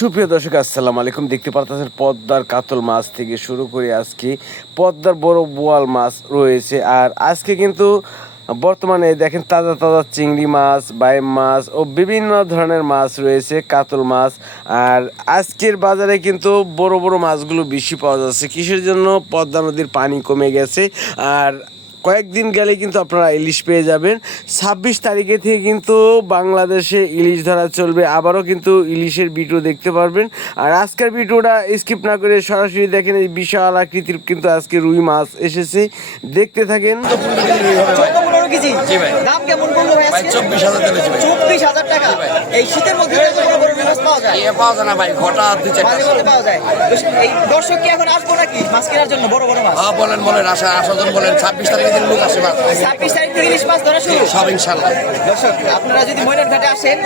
সুপ্রিয় দর্শক আসসালামু আলাইকুম। দেখতে পাচ্ছেন পদ্মার কাতল মাছ থেকে শুরু করে আজকে পদ্মার বড় বোয়াল মাছ রয়েছে। আর আজকে কিন্তু বর্তমানে দেখেন তাজা তাজা চিংড়ি মাছ, বাইম মাছ ও বিভিন্ন ধরনের মাছ রয়েছে, কাতল মাছ। আর আজকের বাজারে কিন্তু বড় বড় মাছগুলো বেশি পাওয়া যাচ্ছে। কিসের জন্য? পদ্মা নদীর পানি কমে গেছে। আর কয়েকদিন গেলে কিন্তু আপনারা ইলিশ পেয়ে যাবেন। 26 তারিখে থেকে কিন্তু বাংলাদেশে ইলিশ ধরা চলবে। আবারও কিন্তু ইলিশের ভিডিও দেখতে পারবেন। আর আজকের ভিডিওটা স্কিপ না করে সরাসরি দেখেন। এই বিশাল আকৃতির কিন্তু আজকে রুই মাছ এসেছে, দেখতে থাকেন। দাম কেমন বললো ভাই? 24,000 টাকা। 24,000 টাকা। এই শীতের মধ্যে বড় মাছ পাওয়া যায়? পাওয়া যায় না ভাই, ঘটা মাঝে মধ্যে পাওয়া যায়। এই দর্শক কি এখন আসবো নাকি মাছ কেনার জন্য বড় বড় মাছ? হ্যাঁ বলেন আসাজন বলেন। 26 তারিখে দিন লোক আসে। 26 তারিখ থেকে ইলিশ মাছ ধরা শুরু সব ইনশাল্লাহ। দর্শক আপনারা যদি ময়নার ঘাটে আসেন,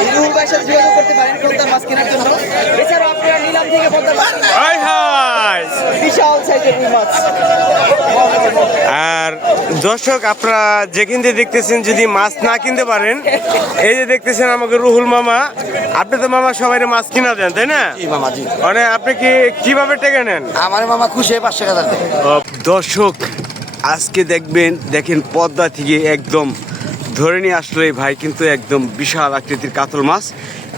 এই রুহুল ভাইয়ের সাথে যোগাযোগ করতে পারেন পদ্মার মাছ কেনার জন্য। এছাড়াও আপনারা নিলাম থেকে পদ্মার মাছ বিশাল সাইজের রুই মাছ। আর দর্শক আপনারা যেখান থেকে দেখতেছেন, যদি মাছ না কিনতে পারেন, এই যে দেখতেছেন আমাকে রুহুল মামা। আপনি তো মামা সবাই মাছ কিনা দেন, তাই না? মানে আপনি কিভাবে টেকে নেন? আমার মামা খুশি হয়ে 5 টাকা দেন। দর্শক আজকে দেখেন পদ্মা থেকে একদম ধরে নিয়ে আসলো এই ভাই, কিন্তু একদম বিশাল আকৃতির কাতল মাছ।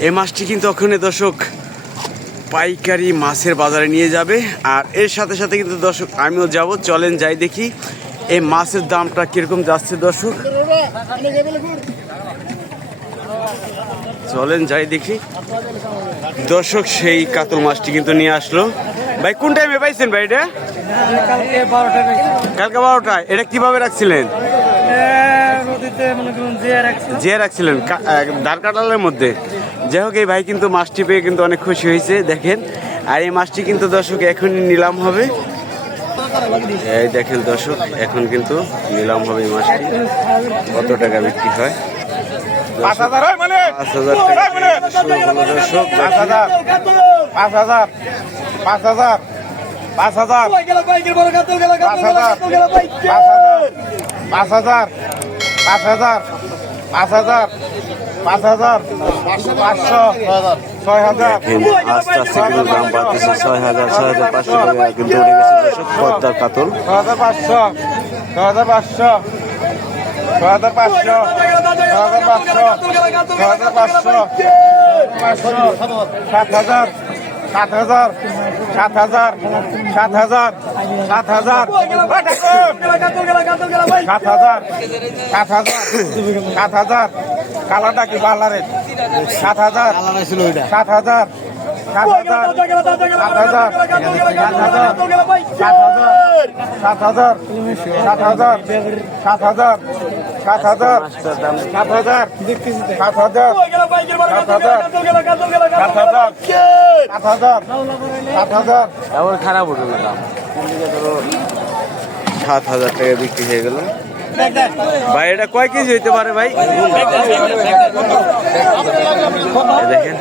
এই মাছটি কিন্তু ওখানে দর্শক পাইকারি মাছের বাজারে নিয়ে যাবে। আর এর সাথে সাথে কিন্তু দর্শক আমিও যাব, চলেন যাই দেখি এই মাছের দামটা কিরকম যাচ্ছে। দর্শক চলেন যাই দেখি। দর্শক সেই কাতল মাছটি কিন্তু নিয়ে আসলো ভাই। কোন টাইমে পাইছেন ভাই এটা? কালকে 12টায়। এটা কিভাবে রাখছিলেন? জিয়া রাখছিলেন ধার কাটালের মধ্যে। যাই হোক, এই ভাই কিন্তু মাছটি পেয়ে কিন্তু অনেক খুশি হয়েছে দেখেন। আর এই মাছটি কিন্তু দর্শক এখন নিলাম হবে। এই দেখেন দর্শক, এখন কিন্তু নিলাম হবে এই মাছটি। কত টাকা বিক্রি হয়? 5,000 হয় মানে 5,000 টাকা দর্শক। 5,000 5,000 5,000 5,000 5,000 5,000 5,000 5,000 6,000 আস্তে আস্তে কিন্তু দাম বাড়তেছে। 6,000 6,500 টাকা কিন্তু উঠে গেছে দর্শক পদ্মার কাতল। 6,500 6,500 6,500 7,000 7,000 7,000 7,000 7,000 7,000 কালাটা কি বালারে 7,000 7,000 7,000 এমন খারাপ উঠে না দাম। 7,000 টাকা বিক্রি হয়ে গেল ভাই। এটা কয় কেজি হইতে পারে ভাই? দেখেন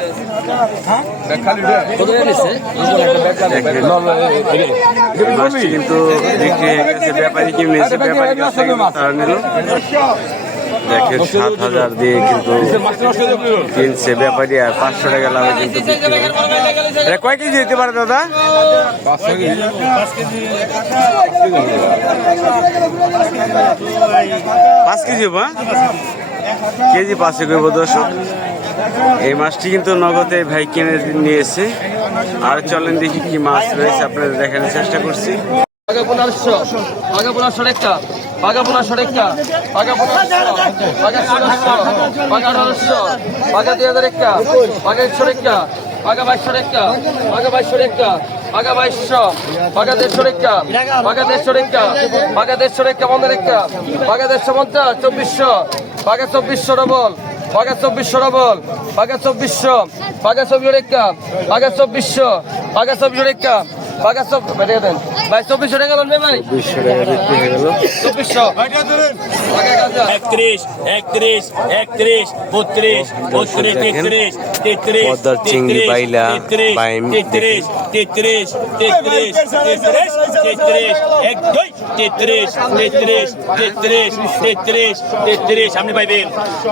মাছটি কিন্তু বিক্রি হয়ে গেছে। ব্যাপারী কিনেছে, ব্যাপারী তারা নিল। দেখেন 7,000 দিয়ে কিন্তু কিনছে ব্যাপারী। আর 500 টাকা লাভে কিন্তু বিক্রি হলো। এটা কয় কেজি হইতে পারে দাদা? 5 কেজি বা কেজি 5 করবো দর্শক। এই মাছটি কিন্তু নগদে ভাই কিনে নিয়েছে। আর চলেন দেখি কি মাছ রয়েছে, আপনাদের দেখানোর চেষ্টা করছি। পাগা 1500 পাগা 1500 টাকা পাগা 1500 টাকা পাগা 1500 পাগা 1600 পাগা 1800 পাগা 2000 টাকা পাগা 100 টাকা পাগা 2200 টাকা পাগা 2200 টাকা পাগা 2200 পাগা 150 টাকা পাগা 150 টাকা পাগা 150 টাকা 15 টাকা পাগা 150 2400 পাগা 2400 ডবল পাগা 2400 ডবল পাগা 2400 পাগা 2400 টাকা পাগা 2400 পাগা 2400 টাকা বাঘা সব বেটে দেন ভাই 2400 টাকা নেন ভাই 2000 টাকা বিক্রি হয়ে গেল 2400 বাঘা গাজা 31, 31, 31, 32, 32, 33, 33, পদ্মার চিংড়ি বাইলা, বাইম 33, 33, 33, 33, 33, 1, 2, 33, 33, 33, 33, 33, সামনে পাইবেন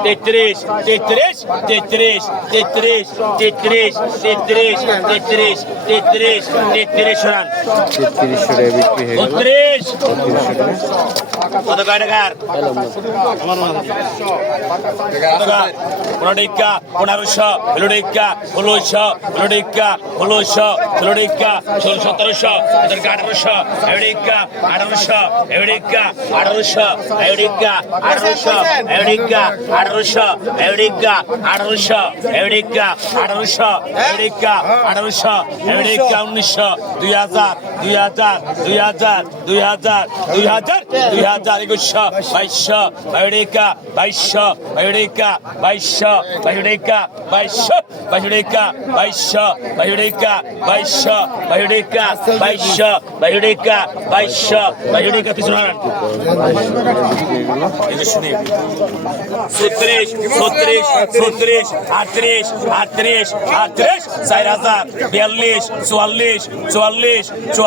33, 33, 33, 33, 33, 33, 33, 33, 33 সরান 3300 টাকা বিক্রি হয়ে গেল 32 কত কয় টাকার পনেরোটিকা 1500 ষোলোটিকা 1600 ষোলোটিকা 1600 ষোলোটিকা 1700 1800 এদিকা 1800 এদিকা 1800 এদিকা 1800 এদিকা 1800 এদিকা 1800 এদিকা 1800 এদিকা 1800 এদিকা 1900 2000 2000 2000 2000 2000 2000 2100 2200 এদিকা 2200 এদিকা 2200 এদিকা 2200 এদিকা 2200 এদিকা 2200 এদিকা 2200 এদিকা 2200 এদিকা পিছনে হারান এটা শুনে 36 36 36 38 38 38 4000 42 44 44 44 44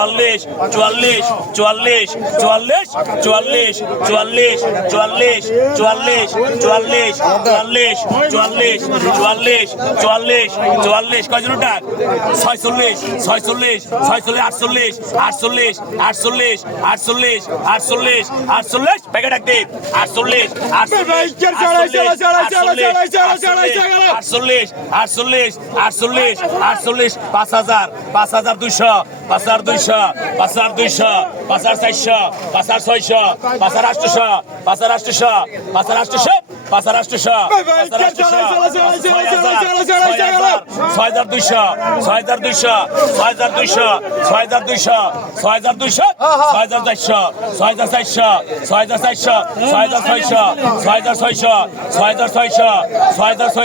44 44 44 44 44 44 44 44 44 44 44 কয়জন ওটা 46 46 46 48 48 48 48 48 48 প্যাকেট রাখতে 48 48 5000 5200 5200 5200 5400 5400 5400 5400 5400 5400 6200 6200 6200 6200 6200 6400 6400 6400 6400 6400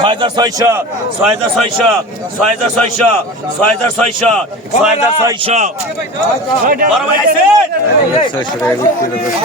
6400 6400 6400 6400 6400 6400 বড় ভাই আছে 600 টাকা বিক্রি হয়ে গেল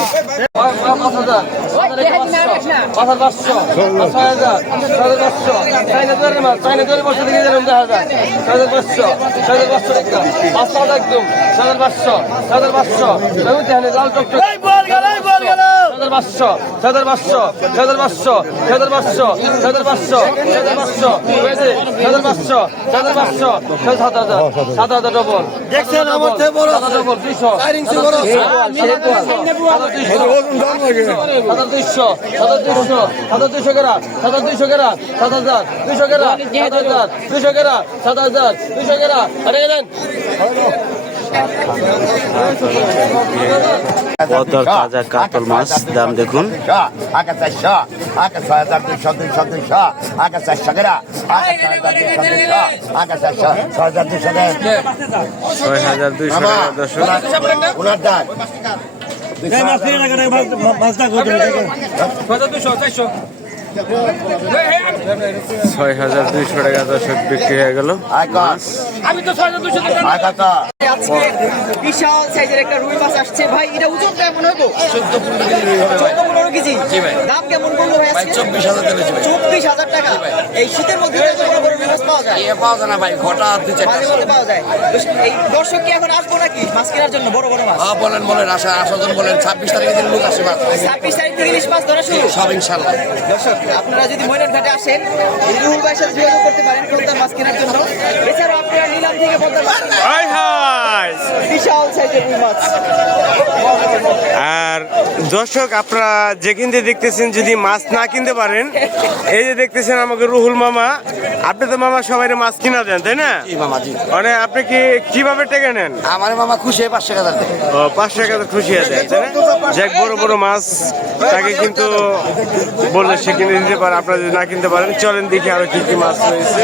দেখছেন আমার থেকে বড় ইঞ্চি বড় 7,200 গ্রাম 7,200 গ্রাম 7,200 গ্রাম 7,200 গ্রাম 7,200 গ্রাম আরে গেলেন পদ্মার তাজা কাতল মাছ দাম দেখুন আগে 400 আগে 6200 আগে 400 গ্রাম আগে 6200 6200 টাকা দর্শক ওনার দাম 6200 টাকা দর্শক বিক্রি হয়ে গেল আমি তো 6,200 টাকা আজকে বিশাল সাইজের একটা রুই মাছ আসছে ভাই এটা ওজন কেমন হবে 14-15 কেজি দাম কেমন বললো ভাই আজকে 24000 দিয়েছে ভাই 24000 টাকা এই শীতের মধ্যে এত বড় বড় রুই মাছ পাওয়া যায় পাওয়া যায় না ভাই ঘটা 2-4 মাঝে মধ্যে পাওয়া যায় তো এই দর্শক কি এখন আসবো নাকি মাছ কেনার জন্য বড় বড় মাছ বলেন আসাজন বলেন 26 তারিখে দিন লোক আসে মাছ 26 তারিখ থেকে ইলিশ মাছ ধরা শুরু সব ইনশাআল্লাহ দর্শক আপনারা যদি ময়নার ঘাটে আসেন এই রুহুল ভাইয়ের সাথে যোগাযোগ করতে পারেন পদ্মার মাছ কেনার জন্য এছাড়াও আপনারা নিলাম থেকে পদ্মার মাছ বিশাল সাইজের রুই মাছ আর দর্শক আপনারা যে কিনতে দেখতেছেন যদি মাছ না কিনতে পারেন এই যে দেখতেছেন আমাকে রুহুল মামা আপনি তো মামা সবাই মাছ কিনা দেন তাই না মামা জি মানে আপনি কি কিভাবে টেকে নেন আমার মামা খুশি 500 টাকা দেয় 5 টাকা তো খুশি আছে তাই না যে বড় বড় মাছ তাকে কিন্তু বললে সে কিনে দিতে পারে আপনারা যদি না কিনতে পারেন চলেন দেখি আরো কি কি মাছ রয়েছে